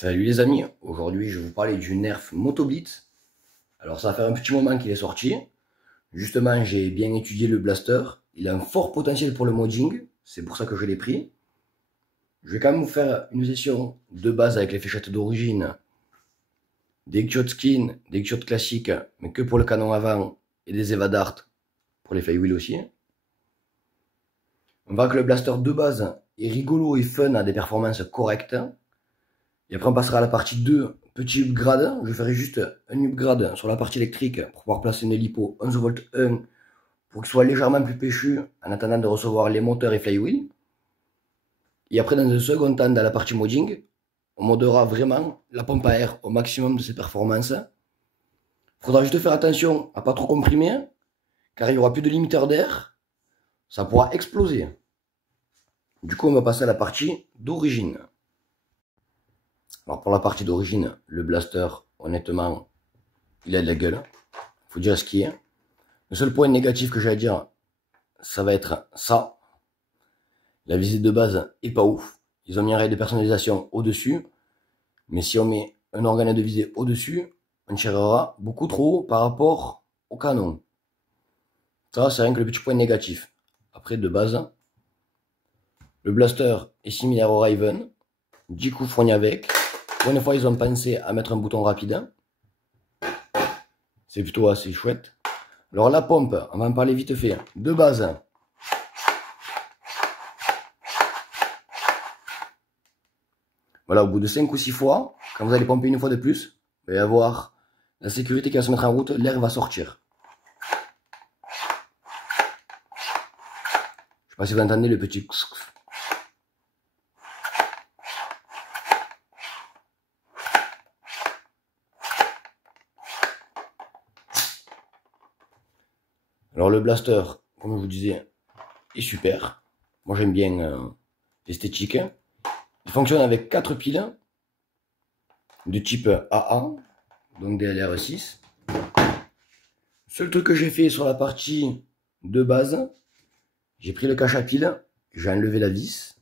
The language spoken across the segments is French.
Salut les amis, aujourd'hui je vais vous parler du Nerf Moto Blitz. Alors ça va faire un petit moment qu'il est sorti. Justement j'ai bien étudié le blaster. Il a un fort potentiel pour le modding, c'est pour ça que je l'ai pris. Je vais quand même vous faire une session de base avec les fléchettes d'origine, des Q-Shot skin, des Q-Shot classiques, mais que pour le canon avant, et des Eva Dart pour les flywheels aussi. On voit que le blaster de base est rigolo et fun, a des performances correctes. Et après on passera à la partie 2, petit upgrade. Je ferai juste un upgrade sur la partie électrique pour pouvoir placer une lipo 11V 1 pour qu'il soit légèrement plus péchu en attendant de recevoir les moteurs et flywheel. Et après dans un second temps, dans la partie modding, on modera vraiment la pompe à air au maximum de ses performances. Il faudra juste faire attention à pas trop comprimer, car il n'y aura plus de limiteur d'air. Ça pourra exploser. Du coup on va passer à la partie d'origine. Alors pour la partie d'origine, le blaster, honnêtement, il a de la gueule. Faut dire ce qui est. Le seul point négatif que j'ai à dire, ça va être ça. La visée de base est pas ouf. Ils ont mis un rail de personnalisation au-dessus. Mais si on met un organe de visée au-dessus, on tirera beaucoup trop haut par rapport au canon. Ça, c'est rien que le petit point négatif. Après, de base, le blaster est similaire au Raven. 10 coups fournis avec. Pour une fois, ils ont pensé à mettre un bouton rapide. C'est plutôt assez chouette. Alors la pompe, on va en parler vite fait. De base, voilà, au bout de 5 ou 6 fois, quand vous allez pomper une fois de plus, il va y avoir la sécurité qui va se mettre en route, l'air va sortir. Je sais pas si vous entendez le petit... Alors le blaster, comme je vous disais, est super. Moi j'aime bien l'esthétique. Il fonctionne avec 4 piles de type AA, donc DLR6. Seul truc que j'ai fait sur la partie de base, j'ai pris le cache à pile, j'ai enlevé la vis.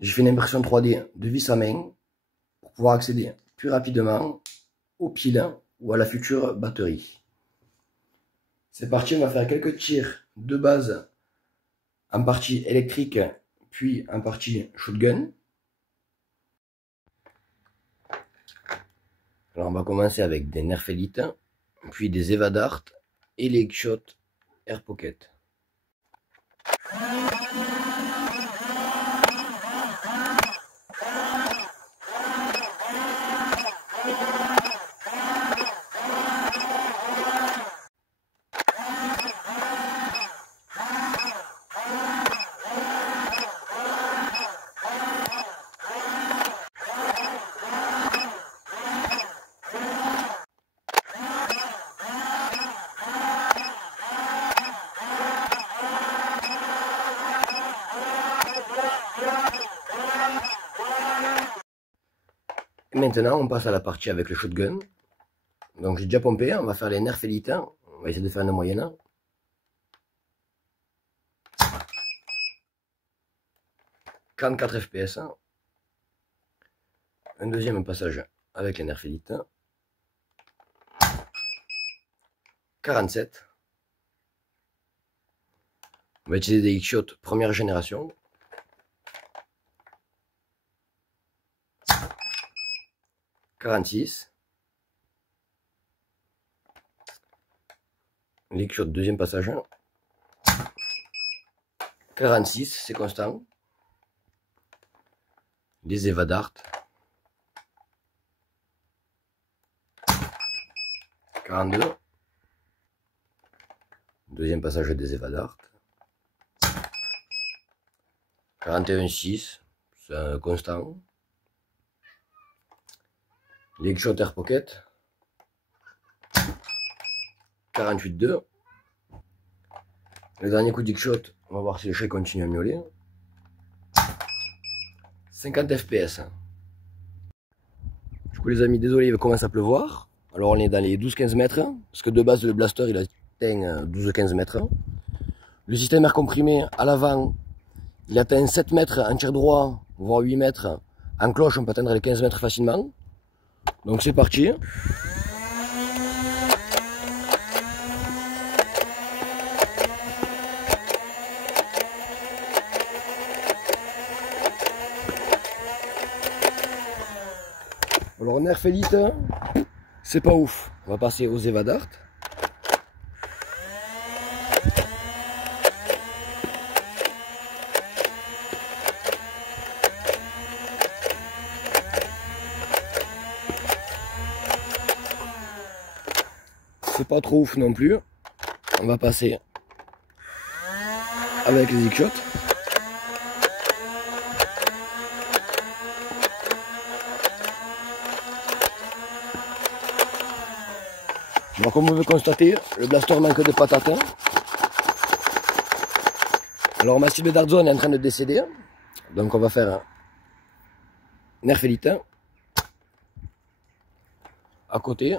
J'ai fait une impression 3D de vis à main pour pouvoir accéder plus rapidement aux piles ou à la future batterie. C'est parti, on va faire quelques tirs de base en partie électrique, puis en partie shotgun. Alors on va commencer avec des Nerf Elite, puis des Eva Dart et les Q-Shot Air Pocket. Maintenant, on passe à la partie avec le shotgun. Donc, j'ai déjà pompé. On va faire les Nerf Elite. On va essayer de faire une moyenne. « 44 FPS. Un deuxième passage avec les Nerf Elite. 47. On va utiliser des X-Shot première génération. 46. Les X-Shot deuxième passage. 46, c'est constant. Les Eva Dart. 42. Deuxième passage des Eva Dart. 41,6, c'est constant. Les Q-Shot Air Pocket. 48,2. Le dernier coup de Q-Shot, on va voir si le chèque continue à miauler. 50 FPS. Du coup les amis, désolé, il commence à pleuvoir. Alors on est dans les 12-15 mètres, parce que de base le blaster il atteint 12-15 mètres. Le système air comprimé à l'avant, il atteint 7 mètres en tir droit, voire 8 mètres En cloche, on peut atteindre les 15 mètres facilement. Donc c'est parti. Alors Nerf Elite, c'est pas ouf. On va passer aux Eva Dart. C'est pas trop ouf non plus. On va passer avec les X-Shots. Alors comme vous pouvez constater, le blaster manque de patates. Alors ma cible Dart Zone est en train de décéder. Donc on va faire un Nerf Elite à côté.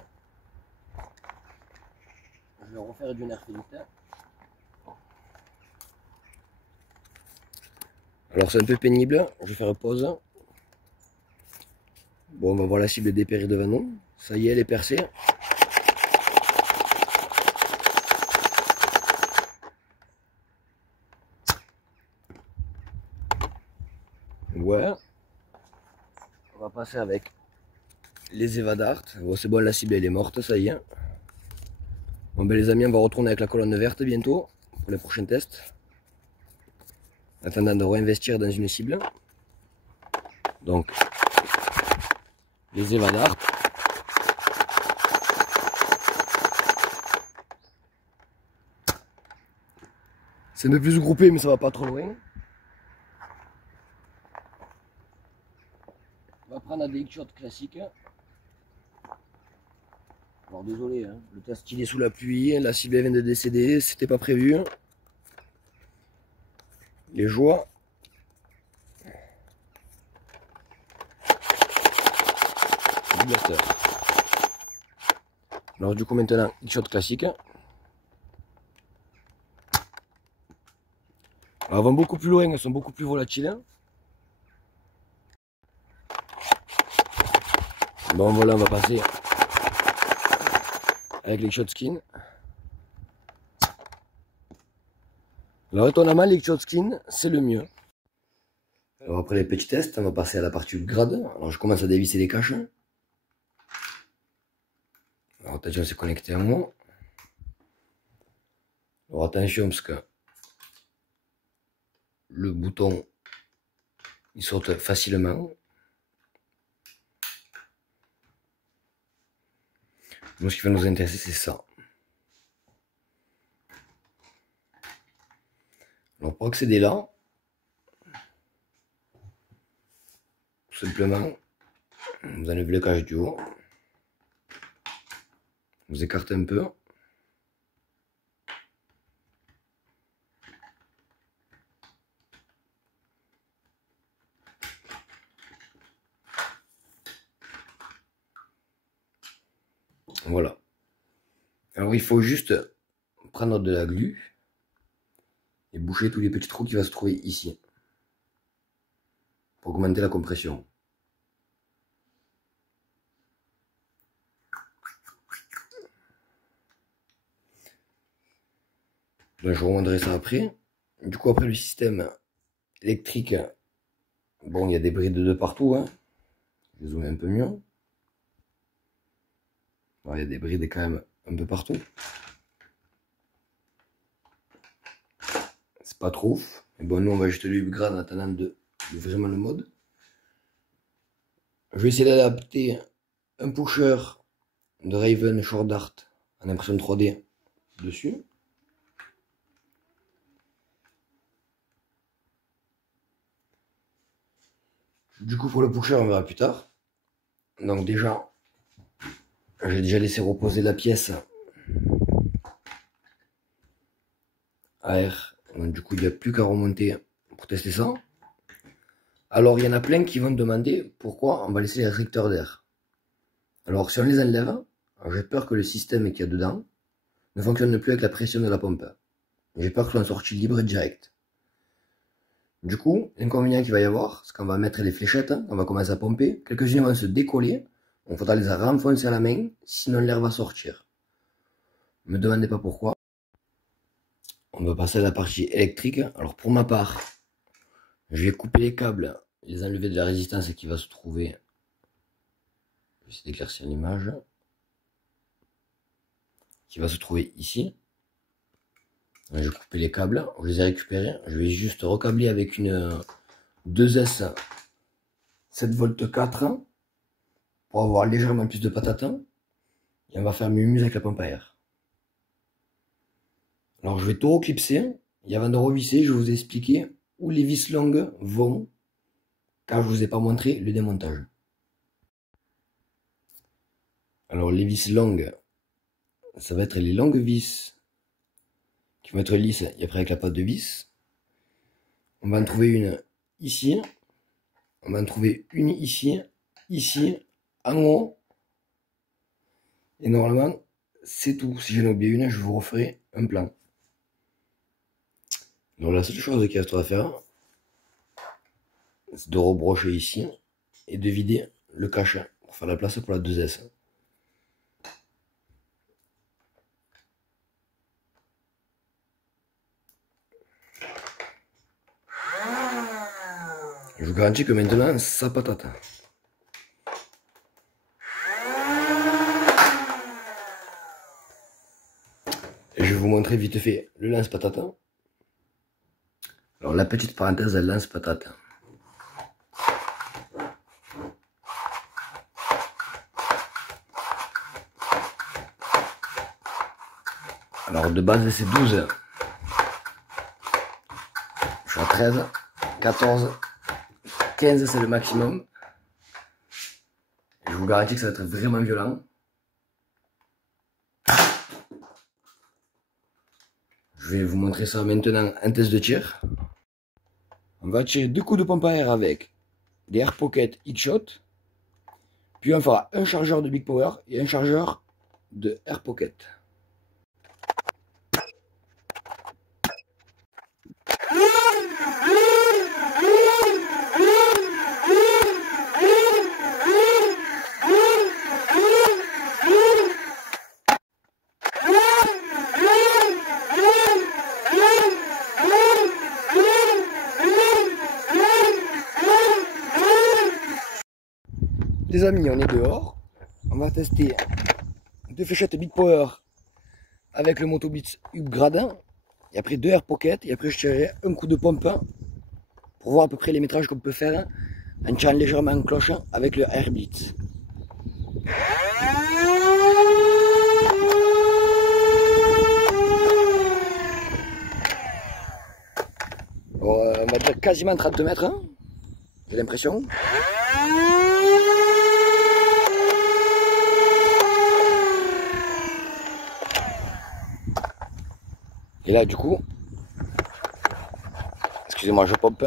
Je vais refaire du Nerf Elite. Alors c'est un peu pénible, je vais faire pause. Bon, on va voir la cible dépérir devant nous. Ça y est, elle est percée. Ouais. On va passer avec les Eva Dart. Bon, c'est bon, la cible elle est morte, ça y est. Bon ben les amis, on va retourner avec la colonne verte bientôt pour les prochains tests. En attendant de réinvestir dans une cible. Donc, les Eva Dart. C'est un peu plus groupé, mais ça va pas trop loin. On va prendre des X-Shots classiques. Alors désolé, hein, le test il est sous la pluie, la cible vient de décéder, c'était pas prévu. Les joies. Du blaster. Alors du coup maintenant, X-Shot classique. Alors, elles vont beaucoup plus loin, elles sont beaucoup plus volatiles. Bon voilà, on va passer avec les X-Shot Skin. Alors étonnamment, les X-Shot Skin, c'est le mieux. Alors après les petits tests, on va passer à la partie grade. Alors je commence à dévisser les caches. Alors attention, c'est connecté à moi. Alors attention parce que le bouton il saute facilement. Nous, ce qui va nous intéresser, c'est ça. Alors pour accéder là, tout simplement, vous enlevez le cache du haut, vous écartez un peu. Voilà. Alors il faut juste prendre de la glu et boucher tous les petits trous qui vont se trouver ici pour augmenter la compression. Donc, je remonterai ça après. Du coup après le système électrique, bon il y a des brides de partout, hein. Je vais zoomer un peu mieux. Alors, il y a des brides quand même un peu partout. C'est pas trop ouf. Mais bon, nous on va juste le upgrade en attendant de vraiment le mode. Je vais essayer d'adapter un pusher de Raven Short Dart en impression 3D dessus. Du coup pour le pusher on verra plus tard. Donc déjà, j'ai déjà laissé reposer la pièce à air. Donc, du coup il n'y a plus qu'à remonter pour tester ça. Alors il y en a plein qui vont me demander pourquoi on va laisser les restricteurs d'air. Alors si on les enlève, j'ai peur que le système qu'il y a dedans ne fonctionne plus avec la pression de la pompe. J'ai peur que ce soit en sortie libre et direct. Du coup, l'inconvénient qu'il va y avoir, c'est qu'on va mettre les fléchettes, on va commencer à pomper, quelques-unes vont se décoller, il faudra les renfoncer à la main, sinon l'air va sortir. Ne me demandez pas pourquoi. On va passer à la partie électrique. Alors pour ma part, je vais couper les câbles, les enlever de la résistance qui va se trouver. Je vais essayer d'éclaircir l'image. Qui va se trouver ici. Je vais couper les câbles, je les ai récupérés. Je vais juste recabler avec une 2S 7 v 4 pour avoir légèrement plus de patates. Et on va faire mieux avec la pompe à air. Alors je vais tout reclipser. Et avant de revisser, je vais vous expliquer où les vis longues vont, car je ne vous ai pas montré le démontage. Alors les vis longues, ça va être les longues vis qui vont être lisses et après avec la patte de vis. On va en trouver une ici. On va en trouver une ici, ici, en haut. Et normalement, c'est tout. Si j'en ai oublié une, je vous referai un plan. Donc la seule chose qu'il reste à faire, c'est de rebrocher ici et de vider le cache pour faire la place pour la 2S. Je vous garantis que maintenant, ça patate. Et je vais vous montrer vite fait le lance-patate. Alors la petite parenthèse, elle lance-patate. Alors de base c'est 12. Je suis à 13, 14, 15 c'est le maximum. Et je vous garantis que ça va être vraiment violent. Je vais vous montrer ça maintenant en test de tir. On va tirer 2 coups de pompe à air avec des Air Pocket X-Shot. Puis on fera un chargeur de Big Power et un chargeur de Air Pocket. Les amis, on est dehors. On va tester 2 fléchettes Big Power avec le Motoblitz Upgrade. Et après 2 Air Pocket. Et après je tirerai un coup de pompe pour voir à peu près les métrages qu'on peut faire en tirant légèrement en cloche avec le Air Blitz. Bon, on va dire quasiment 32 mètres, hein, j'ai l'impression. Et là, du coup, excusez-moi, je pompe.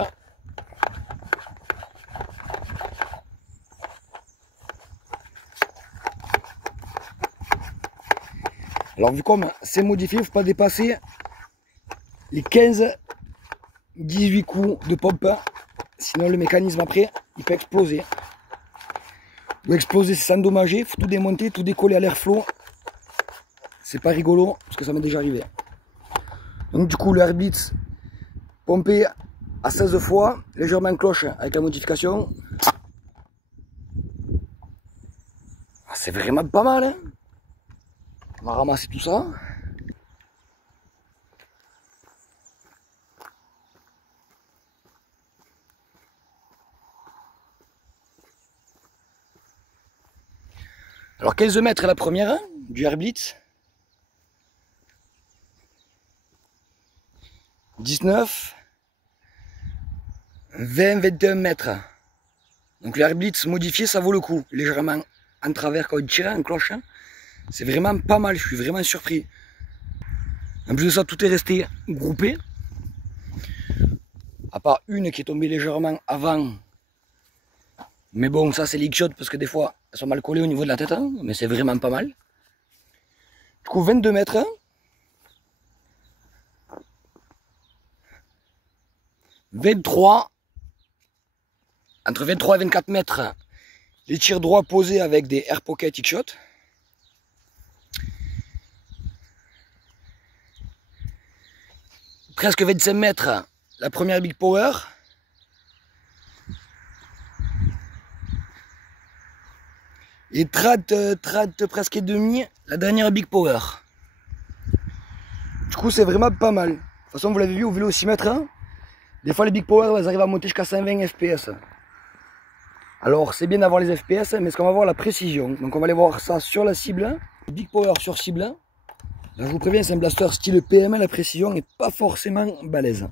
Alors, vu comme c'est modifié, il ne faut pas dépasser les 15-18 coups de pompe. Sinon, le mécanisme après, il peut exploser. Ou exploser, c'est s'endommager. Il faut tout démonter, tout décoller à l'airflow. C'est pas rigolo, parce que ça m'est déjà arrivé. Donc du coup le Air Blitz pompé à 16 fois, légèrement cloche avec la modification. Ah, c'est vraiment pas mal, hein. On va ramasser tout ça. Alors 15 mètres la première, hein, du Air Blitz. 19, 20, 21 mètres. Donc l'Air Blitz modifié, ça vaut le coup. Légèrement en travers quand on tire en cloche. C'est vraiment pas mal, je suis vraiment surpris. En plus de ça, tout est resté groupé. À part une qui est tombée légèrement avant. Mais bon, ça c'est l'X-Shot parce que des fois, elles sont mal collées au niveau de la tête. Hein, mais c'est vraiment pas mal. Du coup, 22 mètres. 23, entre 23 et 24 mètres, les tirs droits posés avec des Air Pocket X-Shot. Presque 25 mètres, la première Big Power. Et 30 presque et demi, la dernière Big Power. Du coup, c'est vraiment pas mal. De toute façon, vous l'avez vu au vélocimètre, hein, des fois les Big Power, elles arrivent à monter jusqu'à 120 FPS. Alors, c'est bien d'avoir les FPS, mais est-ce qu'on va voir la précision? Donc, on va aller voir ça sur la cible. Big Power sur cible. Là, je vous préviens, c'est un blaster style PM, la précision n'est pas forcément balèze.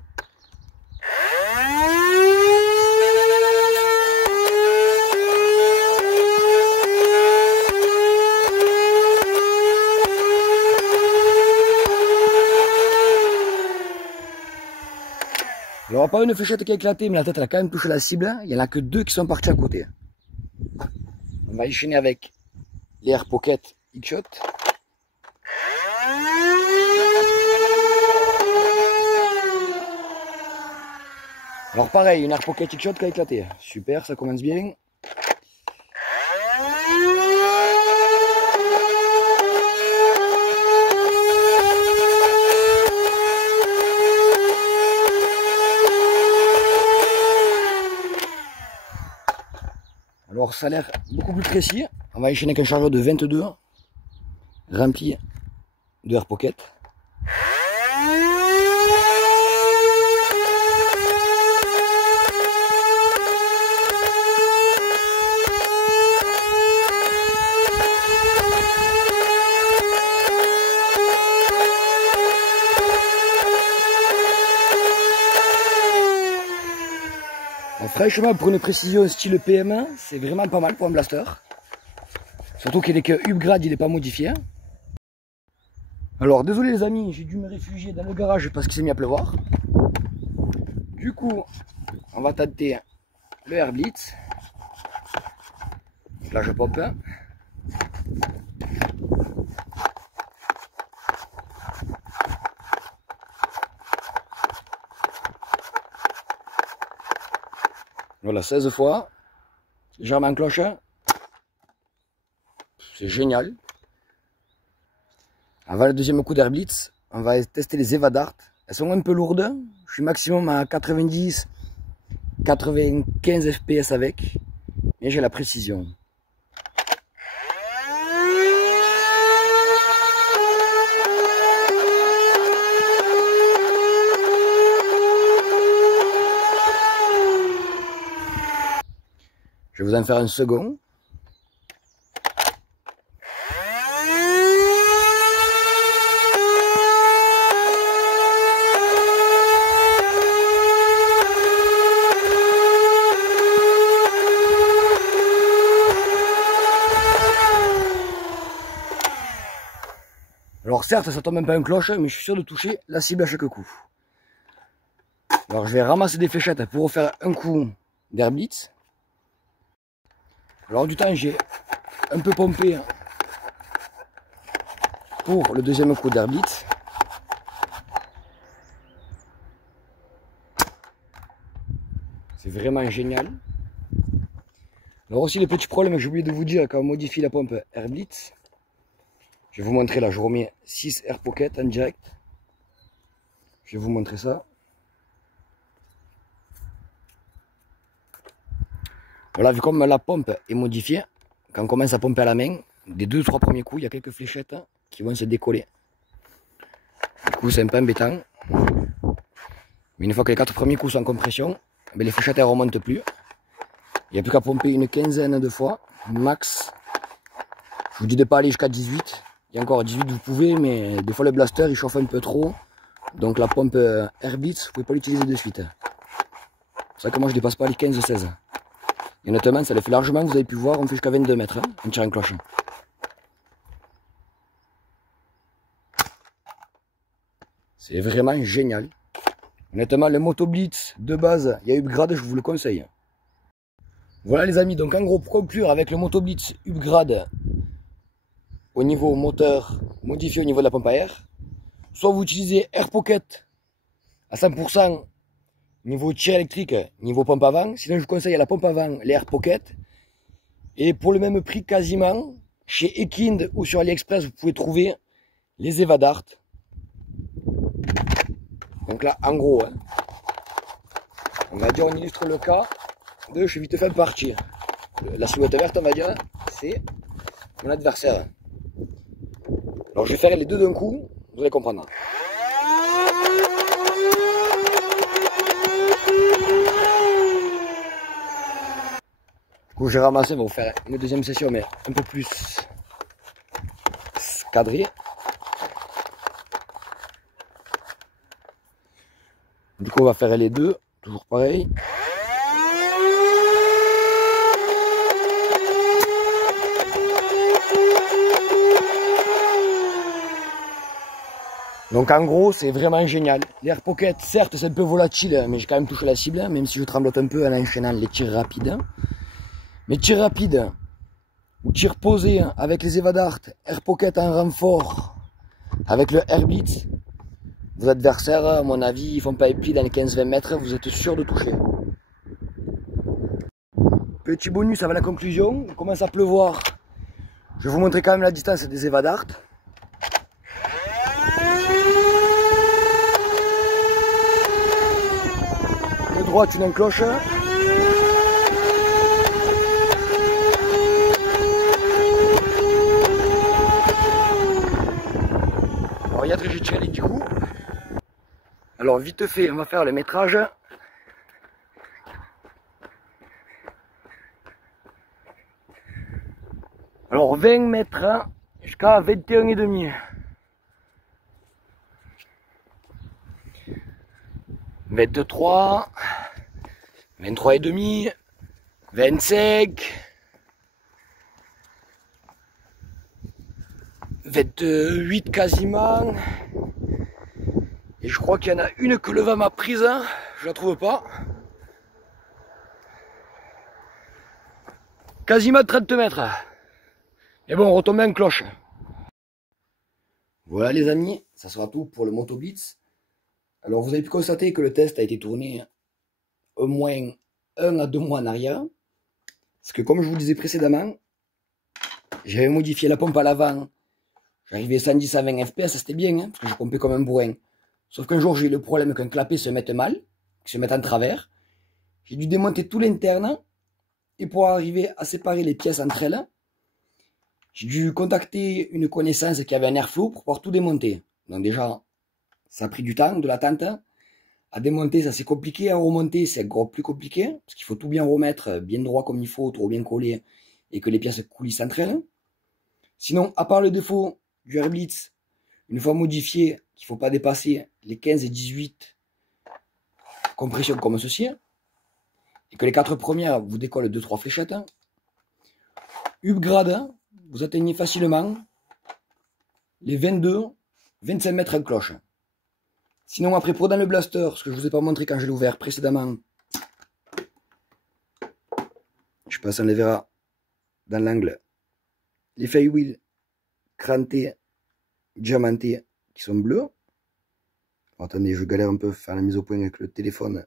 Alors, pas une fléchette qui a éclaté, mais la tête elle a quand même touché la cible. Il n'y en a que 2 qui sont partis à côté. On va enchaîner avec les Air Pocket X-Shot. Alors pareil, une Air Pocket X-Shot qui a éclaté. Super, ça commence bien. Alors ça a l'air beaucoup plus précis. On va enchaîner avec un chargeur de 22 rempli de Air Pocket. Franchement, pour une précision style PM, c'est vraiment pas mal pour un blaster. Surtout qu'il est que upgrade, il n'est pas modifié. Alors, désolé les amis, j'ai dû me réfugier dans le garage parce qu'il s'est mis à pleuvoir. Du coup, on va tenter le Air Blitz. Là, je pop. Voilà, 16 fois. Germe en cloche. C'est génial. Avant le deuxième coup d'Air Blitz, on va tester les Eva Dart. Elles sont un peu lourdes. Je suis maximum à 90, 95 FPS avec. Mais j'ai la précision. Je vais vous en faire un second. Alors certes, ça tombe même pas en cloche, mais je suis sûr de toucher la cible à chaque coup. Alors je vais ramasser des fléchettes pour refaire un coup d'Air Blitz. Alors du temps, j'ai un peu pompé pour le deuxième coup d'Air Blitz. C'est vraiment génial. Alors aussi, le petit problème que j'ai oublié de vous dire quand on modifie la pompe Air Blitz. Je vais vous montrer là, je remets 6 Air Pocket en direct. Je vais vous montrer ça. Voilà, vu comme la pompe est modifiée, quand on commence à pomper à la main, des 2-3 premiers coups, il y a quelques fléchettes qui vont se décoller. Du coup, c'est un peu embêtant. Mais une fois que les 4 premiers coups sont en compression, ben les fléchettes ne remontent plus. Il n'y a plus qu'à pomper une quinzaine de fois, max. Je vous dis de ne pas aller jusqu'à 18. Il y a encore 18, vous pouvez, mais des fois le blaster il chauffe un peu trop. Donc la pompe Air Blitz, vous ne pouvez pas l'utiliser de suite. C'est pour ça que moi je ne dépasse pas les 15-16. Et honnêtement, ça le fait largement, vous avez pu voir, on fait jusqu'à 22 mètres, on tire en cloche. C'est vraiment génial. Honnêtement, le Moto Blitz de base, il y a upgrade, je vous le conseille. Voilà les amis, donc en gros, pour conclure avec le Moto Blitz upgrade au niveau moteur, modifié au niveau de la pompe à air, soit vous utilisez Air Pocket à 100%, Niveau tir électrique, niveau pompe à vent. Sinon, je vous conseille la pompe à vent, les Air Pocket. Et pour le même prix quasiment, chez Ekind ou sur AliExpress, vous pouvez trouver les Evadart. Donc là, en gros, hein, on va dire, on illustre le cas de je suis vite fait partir. La silhouette verte, on va dire, c'est mon adversaire. Alors je vais faire les deux d'un coup, vous allez comprendre. Du coup, j'ai ramassé, on va vous faire une deuxième session, mais un peu plus cadrée. Du coup, on va faire les deux, toujours pareil. Donc en gros, c'est vraiment génial. L'Air Pocket, certes, c'est un peu volatile, mais j'ai quand même touché la cible, même si je tremblote un peu en enchaînant les tirs rapides. Mais tirs rapides, ou tirs posés avec les Evadart, Air Pocket en renfort, avec le Air Blitz, vos adversaires, à mon avis, ils font pas épi dans les 15-20 mètres, vous êtes sûr de toucher. Petit bonus avant la conclusion, il commence à pleuvoir. Je vais vous montrer quand même la distance des Evadart. De droite, une cloche. Alors, il y a que j'ai tiré les 10 coups. Alors, vite fait, on va faire le métrage. Alors, 20 mètres jusqu'à 21,5. 23, 23,5, 25, 28 quasiment. Et je crois qu'il y en a une que le vent m'a prise, hein. Je la trouve pas. Quasiment 30 mètres. Et bon, on retombe en cloche. Voilà les amis, ça sera tout pour le Moto Blitz. Alors vous avez pu constater que le test a été tourné au moins 1 à 2 mois en arrière. Parce que comme je vous le disais précédemment, j'avais modifié la pompe à l'avant. J'arrivais 110 à 20 fps, c'était bien, hein, parce que je pompais comme un bourrin. Sauf qu'un jour j'ai eu le problème qu'un clapet se mette mal, qu'il se mette en travers. J'ai dû démonter tout l'interne. Et pour arriver à séparer les pièces entre elles, j'ai dû contacter une connaissance qui avait un airflow pour pouvoir tout démonter. Donc déjà, ça a pris du temps, de l'attente. À démonter, ça c'est compliqué. À remonter, c'est encore plus compliqué. Parce qu'il faut tout bien remettre, bien droit comme il faut, trop bien collé. Et que les pièces coulissent entre elles. Sinon, à part le défaut du Air Blitz, une fois modifié, qu'il ne faut pas dépasser les 15 et 18 compressions comme ceci. Et que les 4 premières vous décollent 2-3 fléchettes. Upgrade, vous atteignez facilement les 22-25 mètres en cloche. Sinon après pour dans le blaster, ce que je vous ai pas montré quand je l'ai ouvert précédemment, je passe, on les verra dans l'angle, les flywheels crantés, diamantés qui sont bleus. Bon, attendez, je galère un peu à faire la mise au point avec le téléphone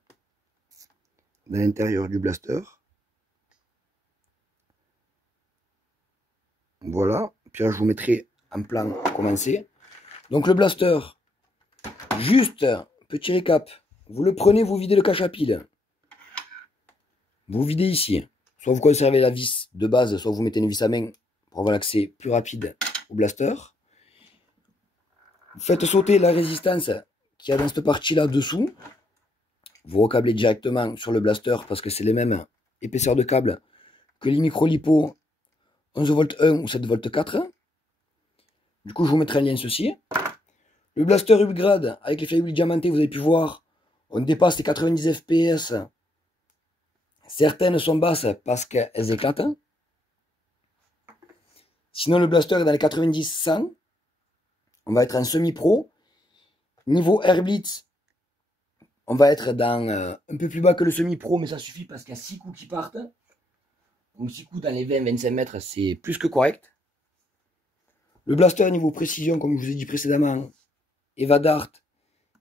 dans l'intérieur du blaster. Voilà, puis là je vous mettrai en plan pour commencer. Donc le blaster, juste, petit récap, vous le prenez, vous videz le cache à pile. Vous videz ici. Soit vous conservez la vis de base, soit vous mettez une vis à main pour avoir l'accès plus rapide au blaster. Vous faites sauter la résistance qu'il y a dans cette partie-là dessous. Vous recablez directement sur le blaster parce que c'est les mêmes épaisseurs de câble que les micro-lipo 11V1 ou 7V4. Du coup, je vous mettrai un lien ceci. Le blaster upgrade avec les flywheels diamantés, vous avez pu voir, on dépasse les 90 fps. Certaines sont basses parce qu'elles éclatent. Sinon, le blaster est dans les 90-100. On va être en semi-pro. Niveau Air Blitz, on va être dans un peu plus bas que le semi-pro, mais ça suffit parce qu'il y a 6 coups qui partent. Donc 6 coups dans les 20-25 mètres, c'est plus que correct. Le blaster niveau précision, comme je vous ai dit précédemment, Evadart,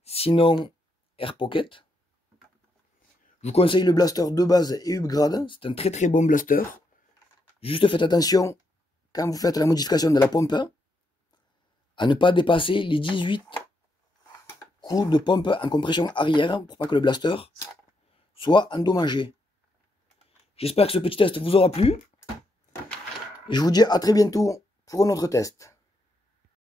sinon Air Pocket. Je vous conseille le blaster de base et upgrade. C'est un très bon blaster. Juste faites attention quand vous faites la modification de la pompe à ne pas dépasser les 18 coups de pompe en compression arrière pour pas que le blaster soit endommagé. J'espère que ce petit test vous aura plu. Je vous dis à très bientôt pour un autre test.